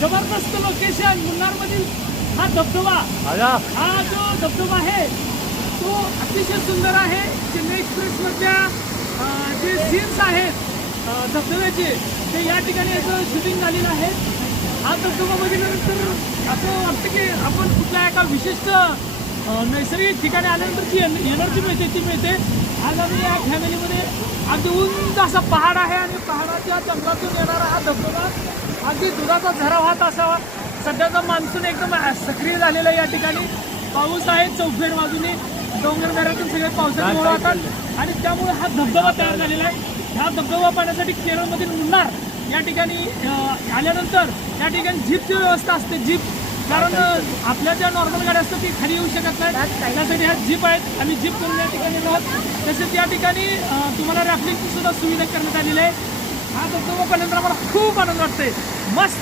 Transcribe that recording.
जबरदस्त लोकेशन मुन्नारमधील हा धबधबा, हा जो धबधबा आहे तो अतिशय सुंदर आहे. चेन्नई एक्सप्रेसमधल्या जे सीन्स आहेत धबधब्याचे ते या ठिकाणी याचं शूटिंग झालेलं आहे. हा धबधबा बघितल्यानंतर असं वाटतं की आपण कुठल्या एका विशिष्ट नैसर्गिक ठिकाणी आल्यानंतर जी एनर्जी मिळते ती मिळते. आज आम्ही या फॅमिलीमध्ये अगदी उंच असा पहाड आहे आणि पहाडाच्या जंगलातून येणारा हा धबधबा अगदी दुधाचा झरा वाहत असावा. सध्याचा मान्सून एकदम सक्रिय झालेला आहे. या ठिकाणी पाऊस आहे चौफेर बाजूने, डोंगर दऱ्यातून सगळे पावसाचे ओढ वाहतात आणि त्यामुळे हा धबधबा तयार झालेला आहे. ह्या धबधबा पाहण्यासाठी केरळमधील मुन्नार या ठिकाणी आल्यानंतर या ठिकाणी जीपची व्यवस्था असते. जीप, कारण आपल्या ज्या नॉर्मल गाड्या असतात ती खाली येऊ शकत नाही, त्यासाठी ह्या जीप आहेत. आम्ही जीप करून या ठिकाणी आहोत. तसेच या ठिकाणी तुम्हाला रॅफ्टिंगची सुद्धा सुविधा करण्यात आलेली आहे. हा धबधबा पाहिल्यानंतर आम्हाला खूप आनंद वाटते. मस्त